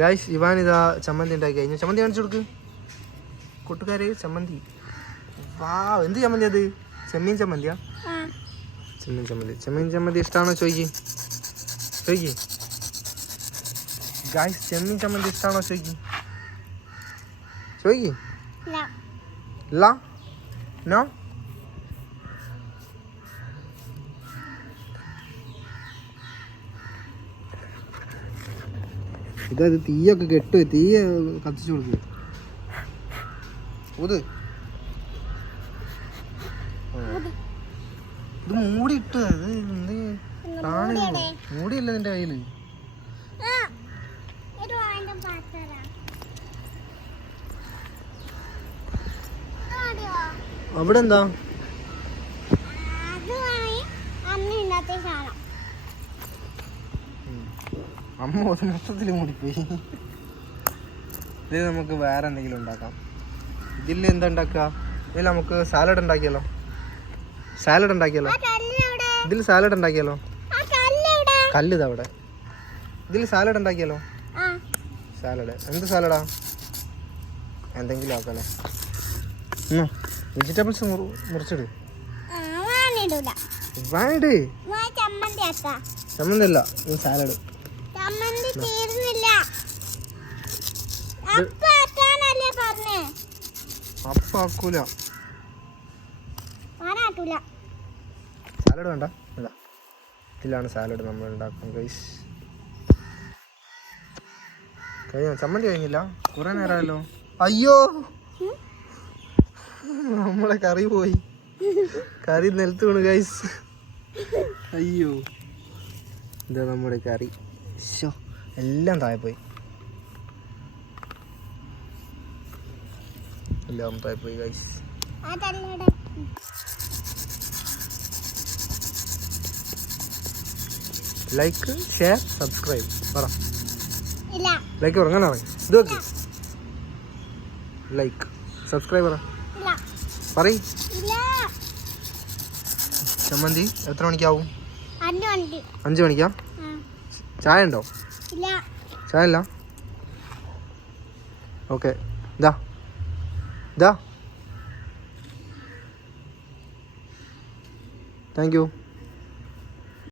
Guys Ivan ഇതാ ചമ്മന്തി ഉണ്ടാക്കി കഴിഞ്ഞു. ചമ്മന്തി കാണിച്ചു കൊടുക്ക്. കൂട്ടുകാരെ ചമ്മന്തി വാ എന്ത് ചമ്മന്തി അത്? ചെമ്മീൻ ചമ്മന്തിയാ? ചെമ്മീൻ ചമ്മന്തി. ചെമ്മീൻ ചമ്മന്തി ഇഷ്ടമാണോ ചോദിക്ക് ചോദിക്ക് ഗായ്സ് ചെമ്മീൻ ചമ്മന്തി ഇഷ്ടമാണോ ചോദിക്ക് ചോദിക്ക് ഇല്ല ഇല്ല നോ? ഇതത് തീയൊക്കെ കെട്ടു തീ കത്തിച്ചു കൊടുക്കുക ഊത്. ഇത് മൂടിയിട്ട് അത് എന്ത് കാണുന്നു മൂടിയല്ല നിന്റെ കയ്യിൽ? അവിടെ എന്താ? അമ്മ ഒരു മൊത്തത്തിൽ മൂടിപ്പോയി. ഇത് നമുക്ക് വേറെ എന്തെങ്കിലും ഉണ്ടാക്കാം. ഇതിൽ എന്താ ഉണ്ടാക്കുക? ഇതിൽ നമുക്ക് സാലഡ് ഉണ്ടാക്കിയാലോ? സാലഡ് ഉണ്ടാക്കിയാലോ? ആ കല്ലെവിടെ ഇതിൽ സാലഡ് ഉണ്ടാക്കിയാലോ? ആ കല്ലെവിടെ കല്ല് അവിടെ. ഇതിൽ സാലഡ് ഉണ്ടാക്കിയാലോ? ആ. സാലഡ് എന്ത് സാലഡാ എന്തെങ്കിലും ആക്കാലേ. വെജിറ്റബിൾസ് മുറിച്ചിട്. ആ വാണിടൂല വേണ്ടേ വാ ചമ്മന്തി അല്ല സാലഡ് ചമ്മന്തി തീർന്നില്ല അപ്പ ആക്കാനല്ലേ പറഞ്ഞേ? അപ്പം ആക്കൂല. ആരാട്ടൂല സാലഡ് വേണ്ട. ഇതാ. ഇതിലാണ് സാലഡ് നമ്മൾ ഉണ്ടാക്കും ഗൈസ് കഴിഞ്ഞോ? ചമ്മന്തി കഴിഞ്ഞില്ല? കുറെ നേരമല്ലോ അയ്യോ! നമ്മളെ കറി പോയി. കറി നിലത്ത് വീണു ഗൈസ് അയ്യോ. ഇതാ നമ്മുടെ കറി. ശോ എല്ലാം താഴെ പോയി. എല്ലാം താഴെ പോയി ഗൈസ് ലൈക്ക് ഷെയർ സബ്സ്ക്രൈബ് പറ. ലൈക്ക് അങ്ങനെ പറയും ഇത് നോക്കി ലൈക്ക് സബ്സ്ക്രൈബ് പറ. പറയ്. ചമ്മന്തി എത്ര മണിക്കാവും? അഞ്ചു മണിക്കാ? ചായ ഉണ്ടോ ചായ അല്ല ഓക്കെ. ഇതാ ഇതാ താങ്ക് യു.